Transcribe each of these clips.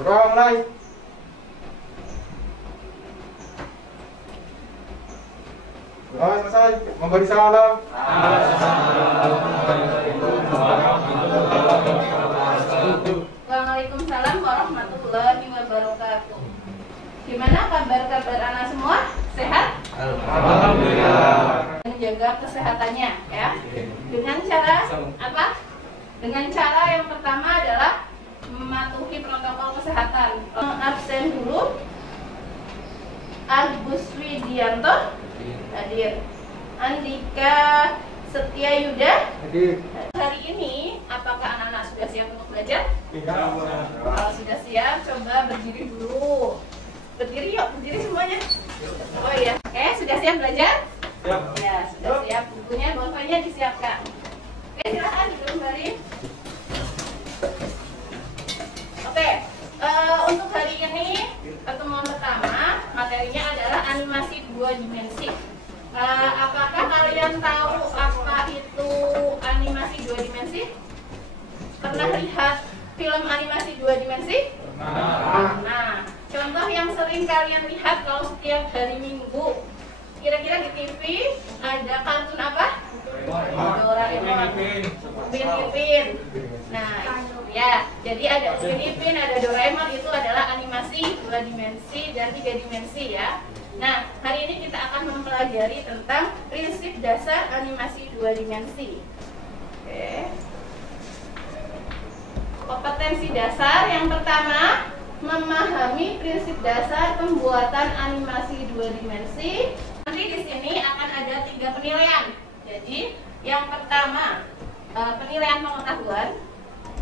Mulai. Selesai. Memberi salam. Waalaikumsalam warahmatullahi wabarakatuh. Gimana kabar anak semua? Sehat? Alhamdulillah. Menjaga kesehatannya ya. Dengan cara apa? Dengan cara yang pertama adalah mematuhi protokol kesehatan. Absen dulu. Agus Widianto hadir. Andika Setia Yuda Hadir. Hari ini apakah anak-anak sudah siap untuk belajar? Iya. Kalau sudah siap, coba berdiri dulu. Berdiri yuk, berdiri semuanya. Oh iya, oke, sudah siap belajar? Siap. Ya, sudah siap. Bukunya, bolpennya disiapkan. Oke, silakan duduk kembali. Oke, untuk hari ini pertemuan pertama materinya adalah animasi 2 dimensi. Apakah kalian tahu apa itu animasi 2 dimensi? Pernah lihat film animasi 2 dimensi? Nah, contoh yang sering kalian lihat kalau setiap hari Minggu, kira-kira di TV ada kartun apa? Doraemon, Upin Ipin. Nah, ya, jadi ada Upin Ipin, ada Doraemon, itu adalah animasi 2 dimensi dan 3 dimensi ya. Nah, hari ini kita akan mempelajari tentang prinsip dasar animasi 2 dimensi. Oke. Kompetensi dasar yang pertama, memahami prinsip dasar pembuatan animasi 2 dimensi. Nanti di sini akan ada 3 penilaian. Jadi, yang pertama, penilaian pengetahuan.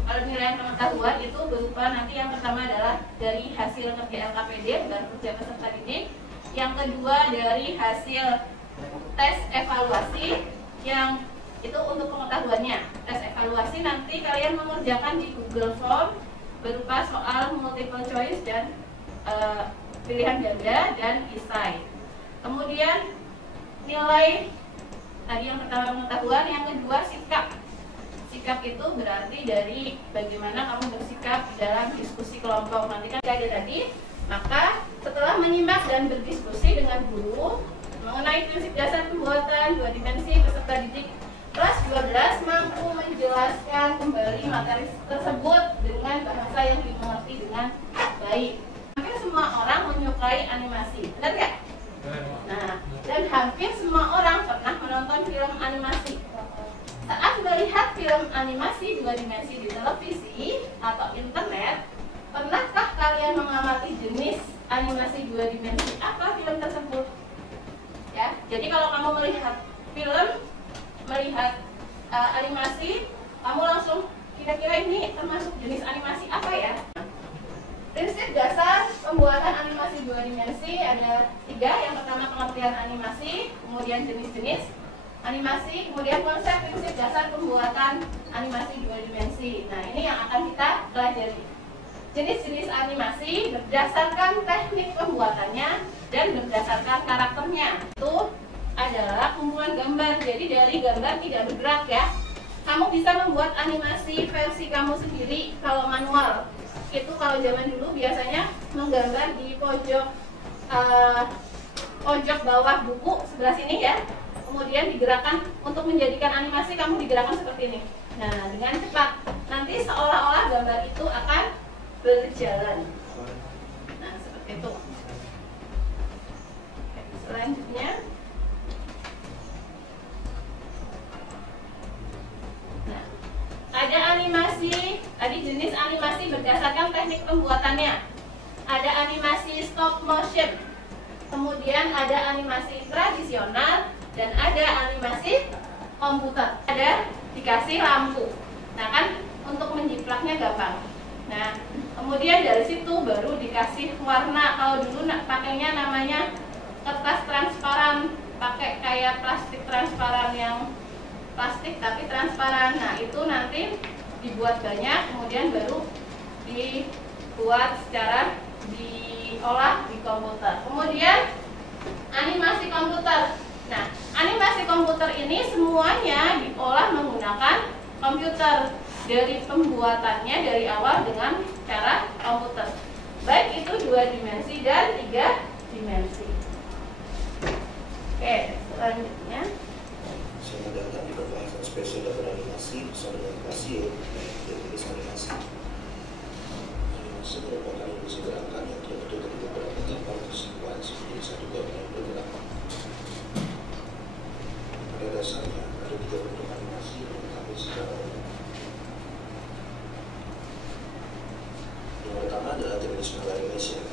Kalau penilaian pengetahuan itu berupa nanti yang pertama adalah dari hasil kerja LKPD, bukan kerja peserta didik. Yang kedua dari hasil tes evaluasi, yang itu untuk pengetahuannya. Tes evaluasi nanti kalian mengerjakan di Google Form berupa soal multiple choice dan pilihan ganda dan esai. Kemudian nilai tadi yang pertama pengetahuan, yang kedua sikap. Sikap itu berarti dari bagaimana kamu bersikap dalam diskusi kelompok. Nanti kan ada tadi. Maka setelah menyimak dan berdiskusi dengan guru mengenai prinsip dasar pembuatan 2 dimensi, peserta didik kelas 12 mampu menjelaskan kembali materi tersebut dengan bahasa yang dimengerti dengan baik. Hampir semua orang menyukai animasi, benar nggak? Nah, dan hampir semua orang pernah menonton film animasi. Saat melihat film animasi 2 dimensi di televisi atau internet, pernahkah kalian mengamati jenis animasi 2 dimensi apa film tersebut? Ya, jadi kalau kamu melihat film, melihat animasi, kamu langsung kira-kira ini termasuk jenis animasi apa ya? Prinsip dasar pembuatan animasi 2 dimensi ada 3. Yang pertama pengertian animasi, kemudian jenis-jenis animasi, kemudian konsep prinsip dasar pembuatan animasi 2 dimensi. Nah, ini yang akan kita pelajari. Jenis-jenis animasi berdasarkan teknik pembuatannya dan berdasarkan karakternya. Itu adalah kumpulan gambar. Jadi dari gambar tidak bergerak ya. Kamu bisa membuat animasi versi kamu sendiri kalau manual. Itu kalau zaman dulu biasanya menggambar di pojok pojok bawah buku sebelah sini ya. Kemudian digerakkan untuk menjadikan animasi, kamu digerakkan seperti ini. Nah, dengan cepat. Nanti seolah-olah gambar itu akan berjalan. Nah, seperti itu. Selanjutnya, nah, ada animasi. Tadi jenis animasi berdasarkan teknik pembuatannya. Ada animasi stop motion, kemudian ada animasi tradisional, dan ada animasi komputer. Ada dikasih lampu. Nah kan, untuk menjiplaknya gampang. Nah, kemudian dari situ baru dikasih warna. Kalau dulu pakainya namanya kertas transparan, pakai kayak plastik transparan yang plastik tapi transparan. Nah, itu nanti dibuat banyak, kemudian baru dibuat secara diolah di komputer. Kemudian animasi komputer. Nah, animasi komputer ini semuanya diolah menggunakan komputer. Dari pembuatannya dari awal dengan cara komputer. 2 dimensi dan 3 dimensi. Oke, selanjutnya Selamat datang di pembahasan spesial daftar animasi bersama dengan Kasio dan jenis animasi. Animasi merupakan ilustrasi gerakan yang terbentuk dari beberapa gambar tersimpan menjadi satu gambar yang bergerak. Pada dasarnya ada 3 bentuk animasi yang diketahui secara umum. Yang pertama adalah traditional animation.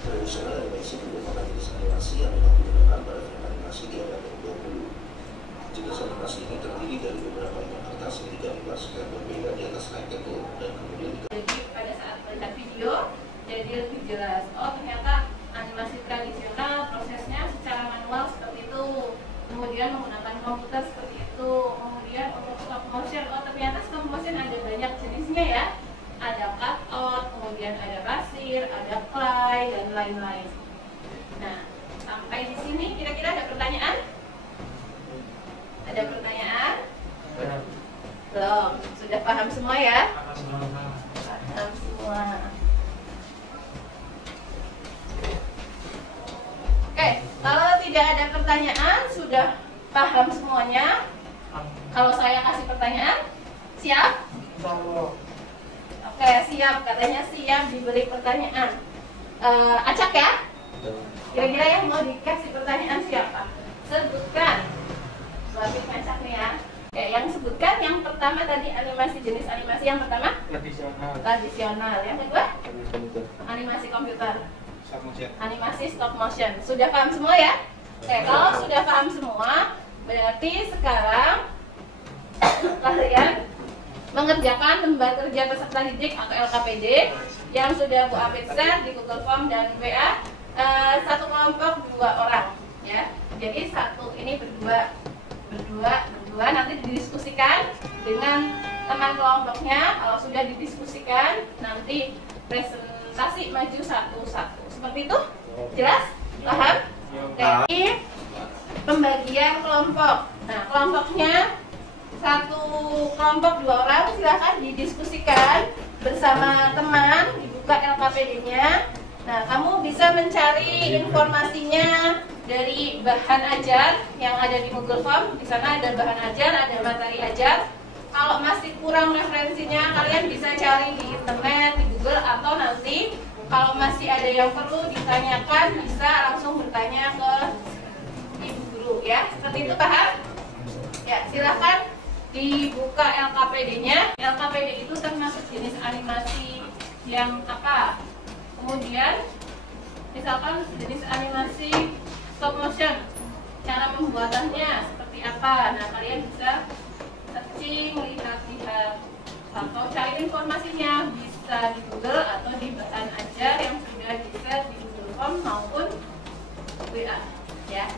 Traditional animation merupakan jenis animasi yang memang digunakan pada film animasi di era 2020. Jenis animasi ini terdiri dari beberapa lembar kertas yang digambar secara berbeda di atas rectangle dan kemudian jadi pada saat melihat video jadi lebih jelas. Oh, ternyata animasi tradisional prosesnya secara manual seperti itu, kemudian menggunakan komputer seperti itu, kemudian untuk stop motion, oh ternyata stop motion ada banyak jenisnya ya, ada cut out, kemudian ada rasir, ada clay dan lain-lain. Nah, sampai di sini kira-kira ada pertanyaan? Ada pertanyaan? Belum. Sudah paham semua ya? Paham semua. Oke, kalau tidak ada pertanyaan, sudah paham semuanya. Kalau saya kasih pertanyaan, siap? Oke, siap. Katanya siap diberi pertanyaan. Acak ya? Kira-kira yang mau dikasih pertanyaan siapa? Sebutkan. Suapin acak nih ya. Oke, yang sebutkan yang pertama tadi animasi, jenis animasi yang pertama? Tradisional. Yang kedua? Animasi komputer. Animasi stop motion. Sudah paham semua ya? Oke, kalau sudah paham semua, berarti sekarang kalian mengerjakan lembar kerja peserta didik atau LKPD yang sudah Bu Apit share di Google Form dan WA. Satu kelompok 2 orang ya. Jadi satu ini berdua nanti didiskusikan dengan teman kelompoknya. Kalau sudah didiskusikan nanti presentasi maju satu-satu. Seperti itu? Jelas? Paham? Jadi pembagian kelompok. Nah, kelompoknya satu kelompok 2 orang, silahkan didiskusikan bersama teman, dibuka LKPD-nya. Nah, kamu bisa mencari informasinya dari bahan ajar yang ada di Google Form. Di sana ada bahan ajar, ada materi ajar. Kalau masih kurang referensinya, kalian bisa cari di internet, di Google, atau nanti kalau masih ada yang perlu ditanyakan, bisa langsung bertanya ke ibu guru ya. Seperti itu, paham? Ya, silahkan dibuka LKPD-nya. LKPD itu termasuk jenis animasi yang apa? Kemudian misalkan jenis animasi stop motion, cara pembuatannya seperti apa. Nah, kalian bisa searching, lihat-lihat, atau cari informasinya bisa di Google atau di bahan ajar yang sudah di-share di Google Form maupun WA ya.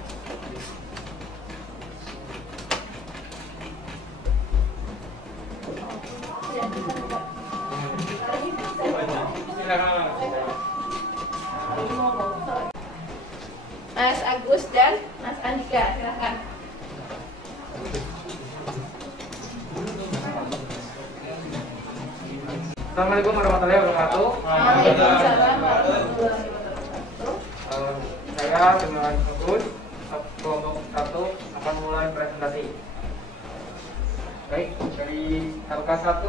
Mas Agus dan Mas Andika, silakan. Assalamualaikum warahmatullahi wabarakatuh. Waalaikumsalam warahmatullahi wabarakatuh. Saya dengan Agus, kelompok 1 akan mulai presentasi. Baik, dari LK1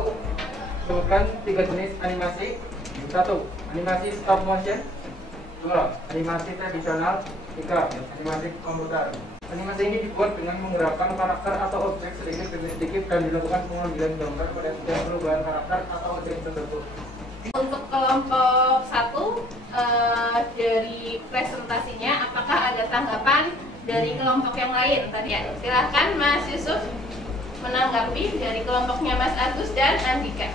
sebutkan 3 jenis animasi. 1. Animasi stop motion. 2. Animasi tradisional. 3. Animasi komputer. Animasi ini dibuat dengan menggerakkan karakter atau objek sedikit demi sedikit dan dilakukan pengambilan gambar pada setiap perubahan karakter atau objek tersebut. Untuk kelompok 1 dari presentasinya, apakah ada tanggapan dari kelompok yang lain tadi ya? Silahkan Mas Yusuf menanggapi dari kelompoknya Mas Agus dan Andika.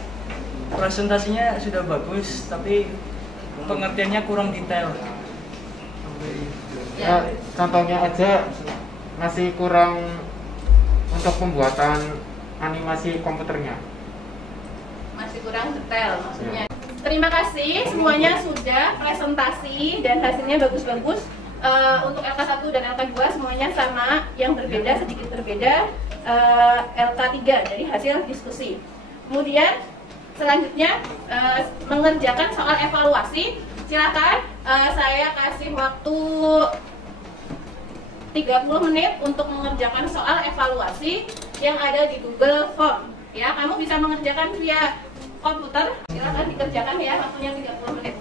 Presentasinya sudah bagus, tapi pengertiannya kurang detail. Ya, contohnya aja masih kurang untuk pembuatan animasi komputernya. Masih kurang detail maksudnya. Terima kasih semuanya sudah presentasi dan hasilnya bagus-bagus. Untuk LK1 dan LK2 semuanya sama, yang berbeda sedikit berbeda LK3 dari hasil diskusi. Kemudian selanjutnya mengerjakan soal evaluasi. Silakan saya kasih waktu 30 menit untuk mengerjakan soal evaluasi yang ada di Google Form. Ya, kamu bisa mengerjakan via komputer, silakan dikerjakan ya, waktunya 30 menit.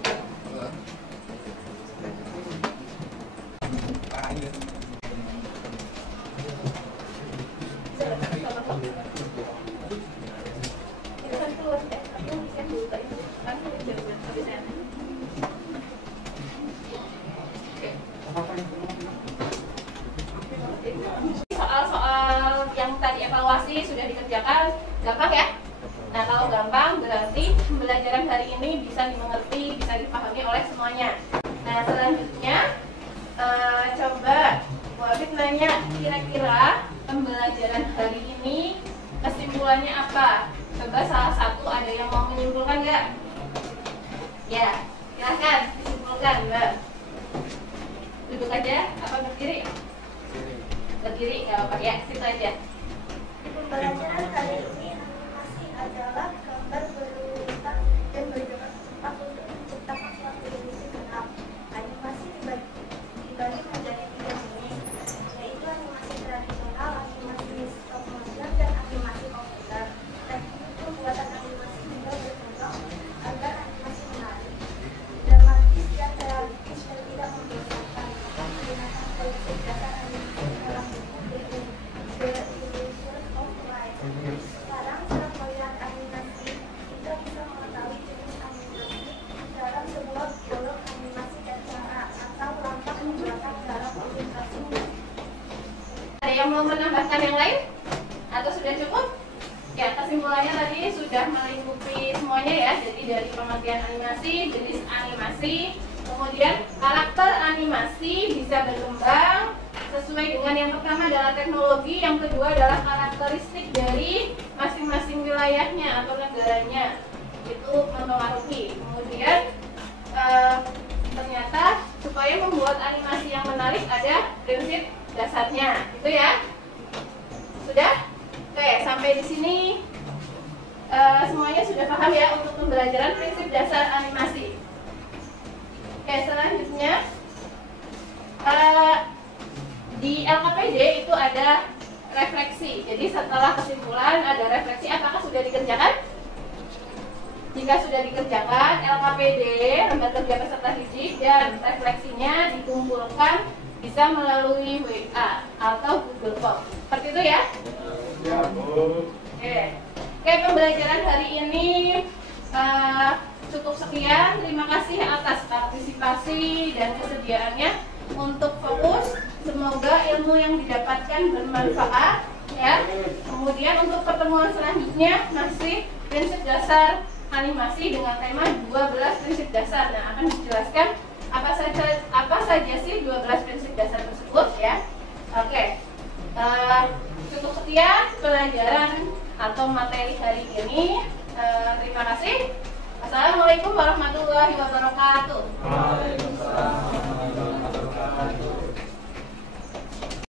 Soal-soal yang tadi evaluasi sudah dikerjakan, gampang ya? Nah, kalau gampang berarti pembelajaran hari ini bisa dimengerti, bisa dipahami oleh semuanya. Nah, selanjutnya coba Bu Abid nanya, kira-kira pembelajaran hari ini kesimpulannya apa? Coba salah satu ada yang mau menyimpulkan nggak? Ya, silahkan disimpulkan, Mbak. Duduk aja, apa berdiri? Berdiri, nggak apa-apa ya, situ aja. Pembelajaran kali ini masih adalah gambar berurutan dan bergerak cepat untuk menciptakan suatu ilusi gelap. Animasi dibagi menjadi 3 jenis, yaitu animasi tradisional, animasi stop motion, dan animasi komputer. Teknik pembuatan animasi juga berkembang agar animasi menarik, dramatis, dan realistis dan tidak membosankan. Menggunakan konsep dasar animasi dalam buku The Illusion of Life. Sekarang, cara melihat animasi, kita bisa mengetahui jenis animasi dalam sebuah blok animasi dan cara atau langkah pembuatan dalam ilustrasi. Ada yang mau menambahkan yang lain? Atau sudah cukup? Ya, kesimpulannya tadi sudah melingkupi semuanya ya. Jadi dari pengertian animasi, jenis animasi, kemudian karakter animasi bisa berkembang sesuai dengan yang pertama adalah teknologi, yang kedua adalah karakteristik dari masing-masing wilayahnya atau negaranya, itu mempengaruhi. Kemudian ternyata supaya membuat animasi yang menarik ada prinsip dasarnya, itu ya. Sudah? Oke, sampai di sini semuanya sudah paham ya untuk pembelajaran prinsip dasar animasi. Oke, selanjutnya di LKPD itu ada refleksi. Jadi setelah kesimpulan ada refleksi. Apakah sudah dikerjakan? Jika sudah dikerjakan, LKPD, lembar kerja peserta didik, dan refleksinya dikumpulkan bisa melalui WA atau Google Form. Seperti itu ya? Ya, Bu. Oke, pembelajaran hari ini cukup sekian. Terima kasih atas partisipasi dan kesediaannya untuk fokus. Semoga ilmu yang didapatkan bermanfaat ya. Kemudian untuk pertemuan selanjutnya masih prinsip dasar animasi dengan tema 12 prinsip dasar. Nah, akan dijelaskan apa saja sih 12 prinsip dasar tersebut ya. Oke. Cukup sekian pelajaran atau materi hari ini. Terima kasih. Assalamualaikum warahmatullahi wabarakatuh.